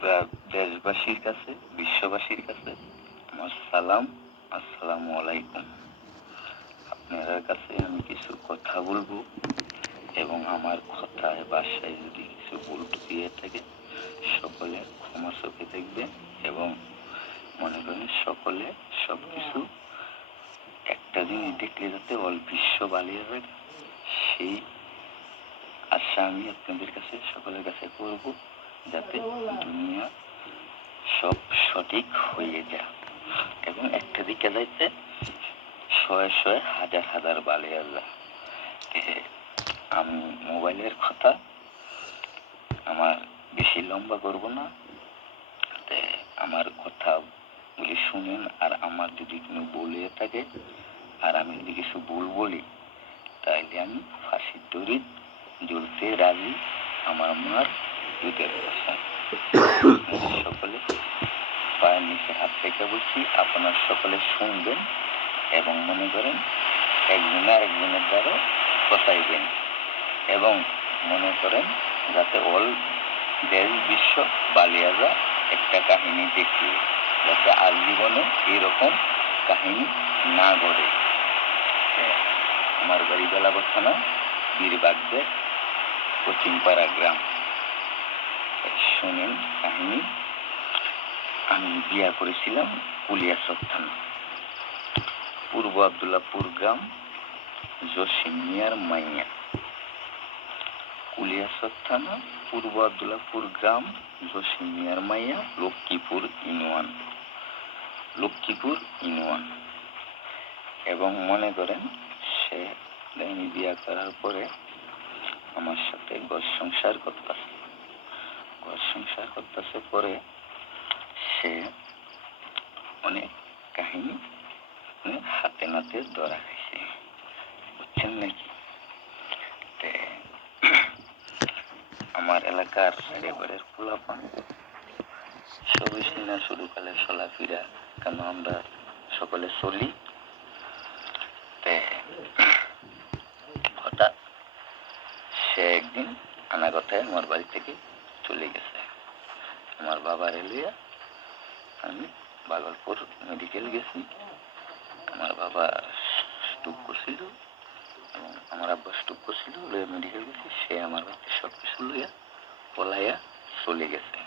পুরা দেশবাসীর কাছে, বিশ্ববাসীর কাছে আমার সালাম, আসসালামু আলাইকুম। আপনাদের কাছে আমি কিছু কথা বলবো এবং আমার কথায় বাসায় যদি কিছু ভুল দিয়ে থাকে সকলে ক্ষমা চোখে দেখবেন এবং মনে করেন সকলে সবকিছু একটা জিনিস দেখলে যাতে বিশ্ব বালিয়ে যায় সেই আশা আমি আপনাদের কাছে সকলের কাছে করব, যাতে দুনিয়া সব সঠিক হয়ে যায় এবং একটা দিকে যাইতে শয়ে শয়ে হাজার হাজার বালিয়ে যায়। আমি মোবাইলের কথা আমার বেশি লম্বা করব না, আমার কথাগুলি শুনেন। আর আমার যদি কোনো ভুল হয়ে থাকে আর আমি যদি কিছু ভুল বলি তাইলে আমি ফাঁসির দড়ি ঝুলতে রাজি, আমার মার দুধের কথা। সকলে পায়ের নিচে হাত রেখে বলছি, আপনার সকলে শুনবেন এবং মনে করেন একজনে আরেকজনের দ্বারা কথাইবেন এবং মনে করেন যাতে অল দেশ বিশ্ব বালিয়া যায় একটা কাহিনী দেখি, যাতে আর জীবনে এইরকম কাহিনী না ঘটে। আমার বাড়ি বেলাবর থানা, বীরবাগদের পশ্চিমপাড়া গ্রাম। শোনেন কাহিনী। আমি বিয়া করেছিলাম কুলিয়াচর থানা, পূর্ব আবদুল্লাপুর গ্রাম, জসিম মিয়ার মাইয়া। কুলিয়াচর থানা, পূর্ব আবদুল্লাপুর গ্রাম, জসিম মিয়ার মাইয়া, লক্ষ্মীপুর ইউনিয়ন। এবং মনে করেন সে আমি বিয়া করার পরে আমার সাথে ঘর সংসার করতেছে পরে সে অনেক কাহিনী হাতে নাতে ধরা খাইছে, বুঝছেন নাকি? আমার এলাকার এবারের পোলাপান সবই সিনা শুরুকালে চলাফেরা, কেন আমরা সকলে চলি। হঠাৎ সে একদিন আনাগতায় আমার বাড়ি থেকে চলে গেছে। আমার বাবার লইয়া আমি ভাগলপুর মেডিকেল গেছি। আমার বাবা স্ট্রোক করছিল এবং আমার আব্বা স্ট্রোক করছিল, লইয়া মেডিকেল গেছি। সে আমার বাড়িতে সব কিছু লইয়া পলাইয়া চলে গেছে।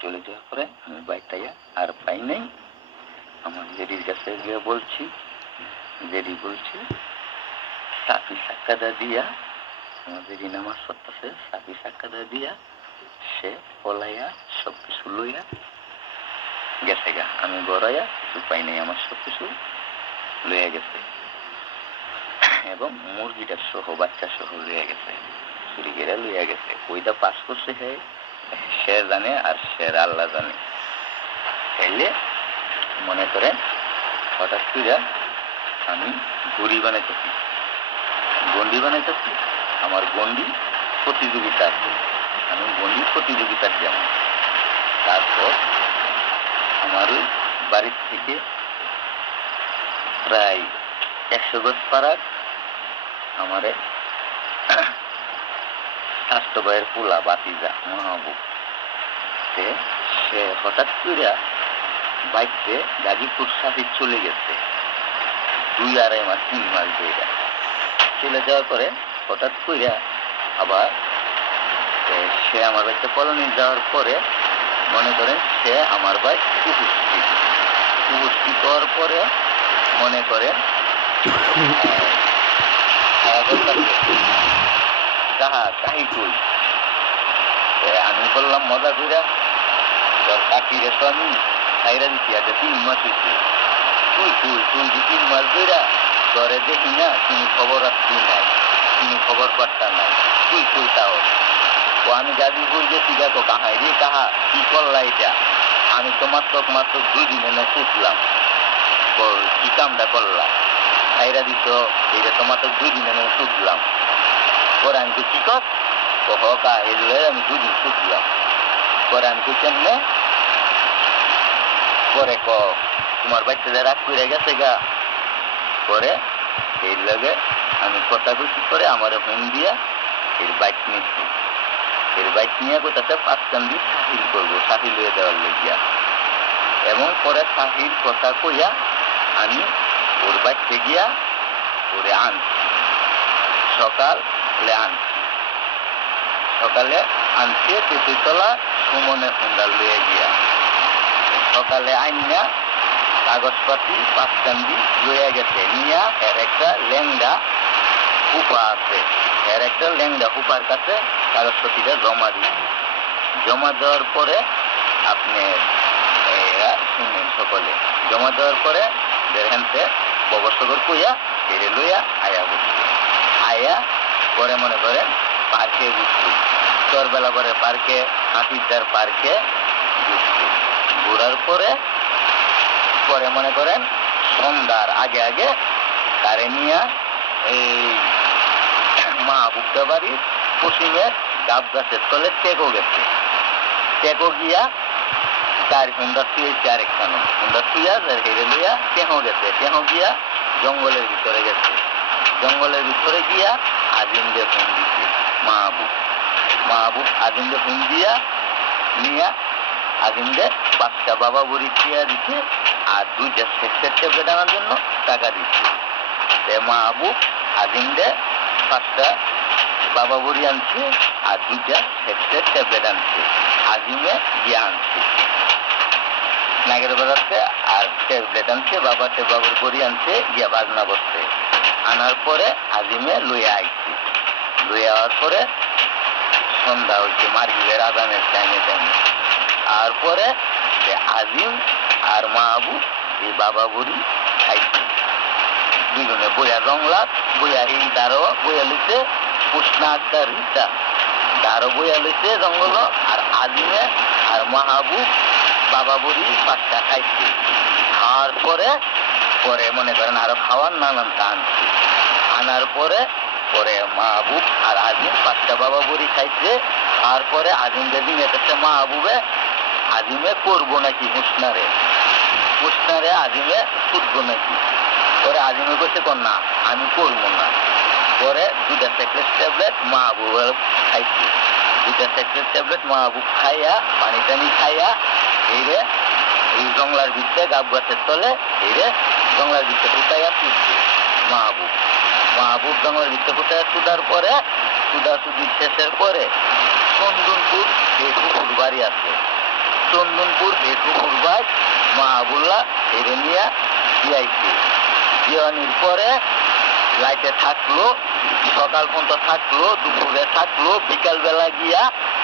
চলে যাওয়ার পরে আমি বাইকটাইয়া আর পাই নাই। আমার জেডির কাছে গিয়ে বলছি, জেডি বলছি সাপি সাক্কাদা দিয়া, আমার জেডি নামাজ পড়তেছে, সাপি সাক্কাদা দিয়া সে পলাইয়া সব কিছু লইয়া গেছে গা। আমি গড়াইয়া কিছু পাই নাই, আমার সব কিছু লইয়া গেছে এবং মুরগিটা সহ বাচ্চা সহ লইয়া গেছে, চুরি করে লইয়া গেছে। কইটা পাস করছে সে জানে আর সে আল্লাহ জানে। তাইলে মনে করেন হঠাৎ করে আমি গন্ডি বানাইতেছি। আমার গন্ডি প্রতিযোগিতা আছে, আমি গন্ডি প্রতিযোগিতার যেমন। তারপর আমার ওই বাড়ির থেকে প্রায় 100 গজ পাড়ার আমার স্বাস্থ্য ভাইয়ের পোলা বাতিজা মহাবুব, সে হঠাৎ করে বাইকতে গাজীপুর সাথে চলে গেছে। 2-2.5 মাস 3 মাস ধরে চলে যাওয়ার পরে হঠাৎ করে আবার সে আমার বাড়িতে কলোনি যাওয়ার পরে মনে করেন সে আমার বাড়ি উপস্থিত হওয়ার পরে মনে করেন আমি বললাম মজা করে, তোর কাকিরে তো আমি খাইরা দিচ্ছি, আগে 3 মাস হয়েছে, তুই 3 মাস ধরে তোরে দেখি না, তুমি খবর রাখছি নাই, তুমি খবর পাত্তা নাই, তুই তাও। তো আমি গাজীপুর গেছি, দেখো কাহাই রে কাহা কি করলা এটা? আমি তো মাত্র 2 দিন এনে ছুটলাম, কি কামটা করলাম, খাইরা দিত, এটা তো মাত্র 2 দিন এনে ছুটলাম। পরে আমি কি কর হকা এলে আমি 2 দিন ছুটলাম। পরে আমি কেমনে পরে তোমার বাচ্চাটা রাগ করে গেছে গা। পরে এই লগে আমি কথা বলছি, করে আমার ফোন দিয়া এই বাইক নিচ্ছি। এর বাইক নিয়ে কোথাতে পাঁচকান্দি সাহিল করবো, সাহিল হয়ে দেওয়ার লেগিয়া। এবং পরে সাহিল কথা কইয়া আমি ওর বাইকতে গিয়া ওরে আনছি, সকালে আনছে তেঁতুলতলা সুমনে হুন্ডা লইয়া গিয়া। সকালে আইনা কাগজপাতি পাঁচকান্দি লইয়া গেছে, নিয়া এর একটা ল্যাংডা ফুপা আছে, এর একটা ল্যাংডা ফুপার কাছে কাগজপাতিটা জমা দিচ্ছে। জমা দেওয়ার পরে আপনি শুনেন সকলে, জমা দেওয়ার পরে দেখেনতে বগসগর কইয়া ফিরে লইয়া আয়া বসছে। আয়া পরে মনে করেন পার্কে ঘুরছি, চরবেলা পরে পার্কে, হাতিরদার পার্কে ঘুরছি। ঘুরার পরে মনে করেন সন্ধ্যার আগে তারে নিয়া এই মাহবুবটা বাড়ির পশ্চিমে গাব গাছের তলে টেকো গেছে। টেকো গিয়া তার হুন্ডা থুয়েছে, আরেকখানো হুন্ডা থুইয়া তার হেরে লইয়া টেহো গেছে। টেহো গিয়া জঙ্গলের ভিতরে গেছে। জঙ্গলের ভিতরে গিয়া আজিমকে ফোন দিচ্ছে মাহবুব আজিমকে ফোন দিয়া নিয়া আজিমকে 5টা বাবা বুড়ি টিয়া দিচ্ছে আর 2টা সেক্সের ট্যাবলেট আনার জন্য টাকা দিচ্ছে। মাহবুব আজিমকে 5টা বাবা বুড়ি আনছে আর 2টা সেক্সের ট্যাবলেট আনছে। আজিমে গিয়া আনছে নাগের বাজারতে, আর ট্যাবলেট আনছে, বাবার বড়ি আনছে গিয়া বাজনা বসছে। আনার পরে আজিমে লইয়া আইছে। লইয়া আওয়ার পরে সন্ধ্যা হয়েছে, মাগরিবের আজানের টাইমে। আর পরে আজিম আর মাহবুব এই বাবা বুড়ি খাইছে। দুজনে বইয়া জংলাত বইয়া, এই দাঁড়ো বইয়া লইছে পুষ্ণা আক্তার রিতা দাঁড়ো বইয়া লইছে জঙ্গল। আর আজিমে আর মাহবুব বাবা বুড়ি 5টা খাইছে। খাওয়ার পরে মনে করেন আরো খাওয়ার নানান আনছে। আনার পরে মাহবুব আর আজিম 5টা বাবা বুড়ি খাইছে। তারপরে আজিম যেদিন এসেছে আজিমে করবো নাকি হুসনারে আজিমে ছুটবো নাকি। পরে আজিমে কইছে না আমি করবো না। পরে 2টা সেক্রেট ট্যাবলেট মাহবুব খাইছে। 2টা সেক্রেট ট্যাবলেট মাহবুব খাইয়া পানি টানি খাইয়া এই জংলার ভিতরে গাব গাছের তলে জংলার ভিতরে ফুটাইয়া তুলছে মাহবুব জংলার ভিতরে ফুটাইয়া তুলার পরে সুদাসুদি শেষের পরে চন্দনপুর হেটুপুর বাড়ি আছে। চন্দনপুর হেটুপুর বাড়ি মাহবুল্লাহ হেরে নিয়া দিয়াইছে। দিয়ানির পরে লাইটে থাকলো, সকাল পর্যন্ত থাকলো, দুপুরে থাকলো, বিকালবেলা গিয়া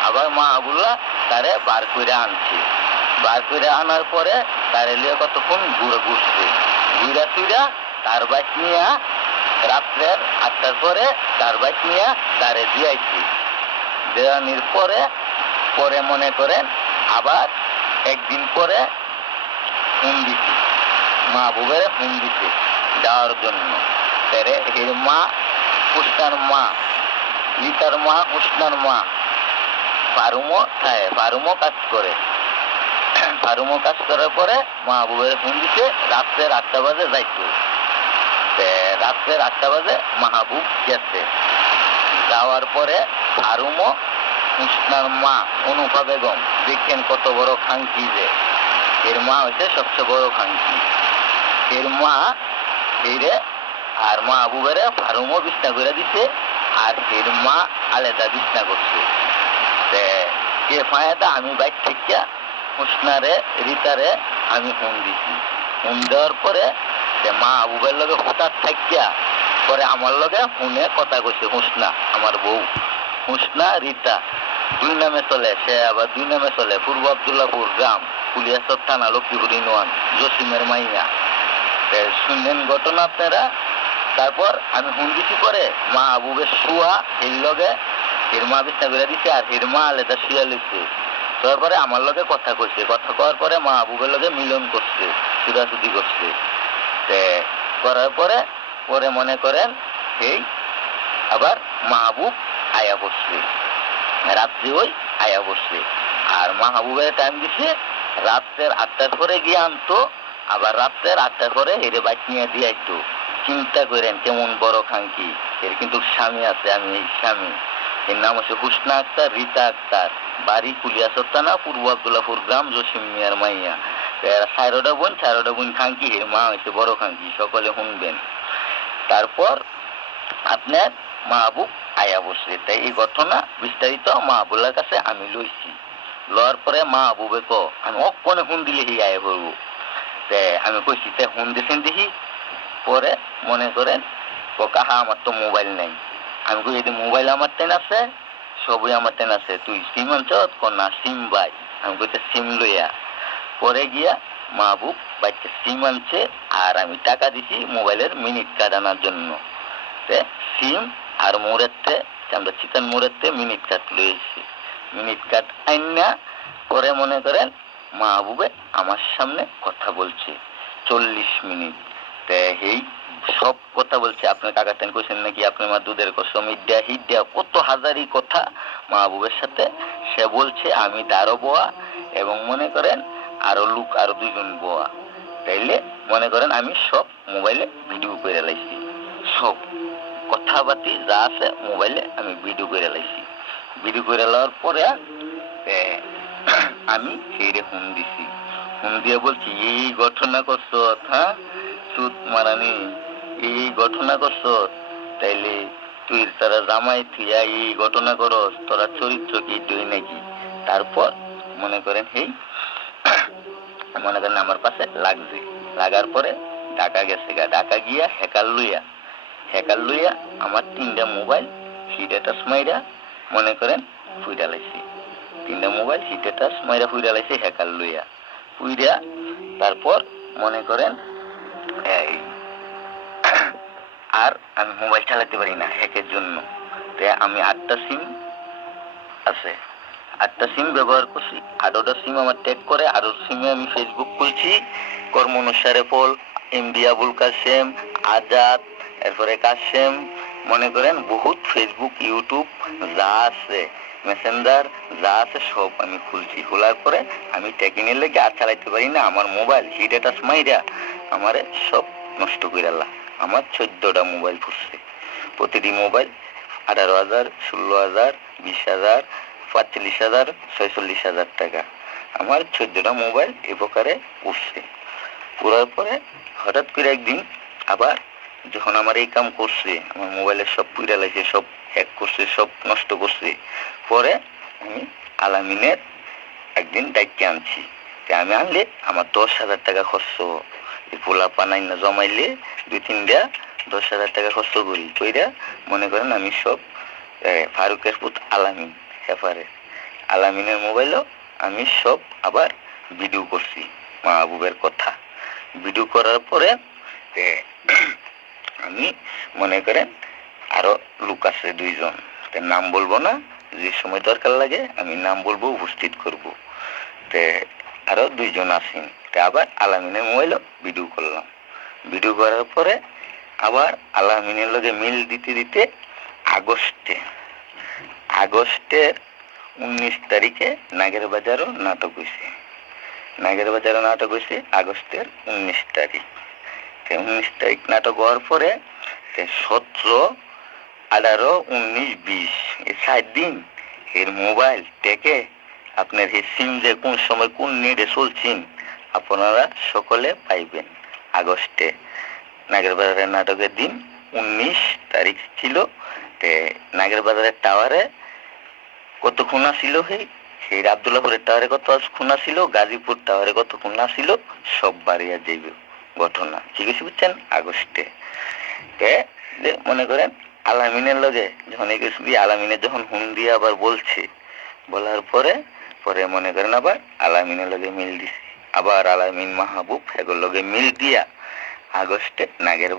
আবার মাহবুল্লাহ তারে বার করে আনছে। বার করে আনার পরে তারে লিয়ে কতক্ষণ ঘুরছে। ঘুরা তার বাইক নিয়া রাত্রের 8টার পরে তার বাইক নিয়া তারে দিয়াইছে। দেওয়ানির পরে মনে করেন আবার একদিন পরে ফোন দিছে, মাহবুবের ফোন দিছে যাওয়ার জন্য। এর মা হুসনার মা, লিতার মা হুসনার মা ফারুমও কাজ করে। ফারুমও কাজ করার পরে মাহবুবের ফোন দিছে রাত্রের 8টা বাজে যাইতো। রাত্রের 8টা বাজে মাহবুব গেছে। যাওয়ার পরে ফারুমও হুসনার মা অনুপা বেগম, দেখেন কত বড় খাঙ্কি, যে এর মা হচ্ছে সবচেয়ে বড় খাঙ্কি। এর মা আর মাহবুবের ফারুমও বিছনা করে দিছে, আর এর মা আলাদা বিছনা করছে। আমি বাইক থেকে হুসনারে রিতারে আমি ফোন দিছি। ফোন দেওয়ার পরে মাহবুবের লগে হঠাৎ থাকিয়া পরে আমার লগে ফোনে কথা কইছে হুসনা, আমার বউ হুসনা রিতা 2 নামে চলে। সে আবার 2 নামে চলে, পূর্ব আবদুল্লাপুর গ্রাম, কুলিয়াচর থানা, লক্ষ্মীপুর ইউনিয়ন, জসিমের মাইয়া। শুনলেন ঘটনা আপনারা। তারপর আমি ফোন দিছি পরে মাহবুবের শুয়া এর লগে এর মা বিছনা করে দিছে, আর এর মা আলাদা শুয়া লইছে। তারপরে আমার লগে কথা কইছে। কথা কওয়ার পরে মাহবুবের লগে মিলন করছে, সুদাসুদি করছে। করার পরে মনে করেন এই আবার মাহবুব আয়া বসছে, রাত্রি আয়া বসছে। আর মাহবুবের টাইম দিছে রাত্রের 8টার পরে গিয়ে আনতো, আবার রাত্রের 8টার পরে হেরে বাইক নিয়ে দিয়ে চিন্তা করেন কেমন বড় খাঙ্কি। এর কিন্তু স্বামী আছে, আমি এই স্বামী। এর নাম হচ্ছে হুসনা আক্তার, রীতা আক্তার, বাড়ি কুলিয়াসত্তানা, পূর্ব আবদুল্লাপুর গ্রাম, জসিম মিয়ার মাইয়া। চারোটা বোন খাঙ্কি, এর মা হয়েছে বড় খাঙ্কি, সকলে শুনবেন। তারপর আপনার মাহবুব আয়া বসে, তাই এই ঘটনা বিস্তারিত মাহবুবের কাছে আমি লইছি। লওয়ার পরে মাহবুবে আমি অক্ষণে ফোন দিলে হি আয়া করবো। আমি কইছি তে ফোন দিয়েছেন দেখি। পরে মনে করেন কাহা আমার তো মোবাইল নাই। আমি কই যদি মোবাইল আমার টেন আছে, সবই আমার টেন আছে, তুই সিম আনছ না? সিম বাই। আমি কইতে সিম লইয়া। পরে গিয়া মাহবুব বাইকে সিম আনছে, আর আমি টাকা দিছি মোবাইলের মিনিট কার্ড আনার জন্য। সিম আর মোড়েতে আমরা চিকেন মোড়েতে মিনিট কার্ড লইছি। মিনিট কার্ড আইনা পরে মনে করেন মাহবুবে আমার সামনে কথা বলছে 40 মিনিট। এই সব কথা বলছে, আপনার কাকা তেন কইছেন নাকি আপনার মা দুধের কসম, ইড্ডা হিড্ডা কত হাজারি কথা মাহবুবের সাথে সে বলছে। আমি তারও বোয়া এবং মনে করেন আরো লোক আরো 2 জন বোয়া। তাইলে মনে করেন আমি সব মোবাইলে ভিডিও করে লাইছি, সব কথাবার্তি যা আছে মোবাইলে আমি ভিডিও করে লাইছি। ভিডিও করে লওয়ার পরে আমি সেইরে ফোন দিছি। ফোন দিয়ে বলছি এই ঘটনা করছ, হ্যাঁ সুদ মারানি, এই ঘটনা করছ, তাইলে তুই তারা জামাই থিয়া এই ঘটনা করস, তোরা চরিত্র কি তুই নাকি? তারপর মনে করেন মনে করেন আমার পাশে লাগছে। লাগার পরে ঢাকা গেছে, ঢাকা গিয়া হ্যাকার লইয়া আমার 3টা মোবাইল হিটে টাচ মাইরা মনে করেন ফুইরা লাইছি। 3টা মোবাইল হিটে টাচ মাইরা ফুইরা লাইছি হ্যাকার লইয়া। ফুইরা তারপর মনে করেন আর আমি মোবাইল চালাতে পারি না হ্যাকের জন্য। আমি 8টা সিম আছে, 8টা সিম ব্যবহার করছি। 8টা সিম আমার ট্যাগ করে, আরো সিমে আমি ফেসবুক খুলছি, কর্ম অনুসারে ফল, এমডি আবুল কাসেম, আজাদ, এরপরে কাসেম, মনে করেন বহুত ফেসবুক, ইউটিউব যা আছে, মেসেঞ্জার যা আছে সব আমি খুলছি। খোলার পরে আমি ট্যাকিংয়ের লেগে আর চালাইতে পারি না। আমার মোবাইল হিটে টাচ মাইরা আমারে সব নষ্ট করে আল্লাহ। আমার 14টা মোবাইল ফুটছে, প্রতিটি মোবাইল 18,000, 16,000, 20,000, 45,000, 46,000 টাকা। আমার 14টা মোবাইল এ প্রকারে উঠছে। পুরার পরে হঠাৎ করে একদিন আবার যখন আমার এই কাম করছে, আমার মোবাইলের সব পুইরা লাগছে, সব হ্যাক করছে, সব নষ্ট করছে। পরে আমি আলামিনের একদিন দায়িত্বে আনছি। আমি আনলে আমার 10,000 টাকা খরচ, পোলা পানাই না জমাইলে 2-3টা 10,000 টাকা খরচ করি। কইরা মনে করেন আমি সব ফারুকের পুত আলামিন হেফারে আলামিনের মোবাইলও আমি সব আবার ভিডিও করছি মাহবুবের কথা। ভিডিও করার পরে আমি মনে করেন আরো লোক আছে 2 জন, নাম বলবো না, যে সময় দরকার লাগে আমি নাম বলবো, উপস্থিত করব। আরো 2 জন আছেন। আবার আলামিনের মোবাইলও ভিডিও করলাম। ভিডিও করার পরে আবার আলামিনের লগে মিল দিতে দিতে আগস্টের 19 তারিখে নাগের বাজারও নাটক হয়েছে। আগস্টের 19 তারিখ। 19 তারিখ নাটক হওয়ার পরে 17, 18, 19, 20 এই 7 দিন এর মোবাইল টেকে আপনার এই সিম যে কোন সময় কোন নেটে চলছেন আপনারা সকলে পাইবেন। আগস্টে নাগের বাজারের নাটকের দিন 19 তারিখ ছিল। নাগের বাজারের টাওয়ারে কত খুনা ছিল, সেই আবদুল্লাপুরের টাওয়ারে কত খুনা ছিল, গাজীপুর টাওয়ারে কত খুনা ছিল, সব বাড়িয়া যাইবে ঘটনা। ঠিক আছে, বুঝছেন? আগস্টে মনে করেন আলামিনের লগে যখন আলামিনের যখন হুন দিয়ে আবার বলছে, বলার পরে মনে করেন আবার আলামিনের লগে মিল দিছে। আবার আলামিন মাহবুব এগুলোর লগে মিল দিয়া আগস্টে নাগের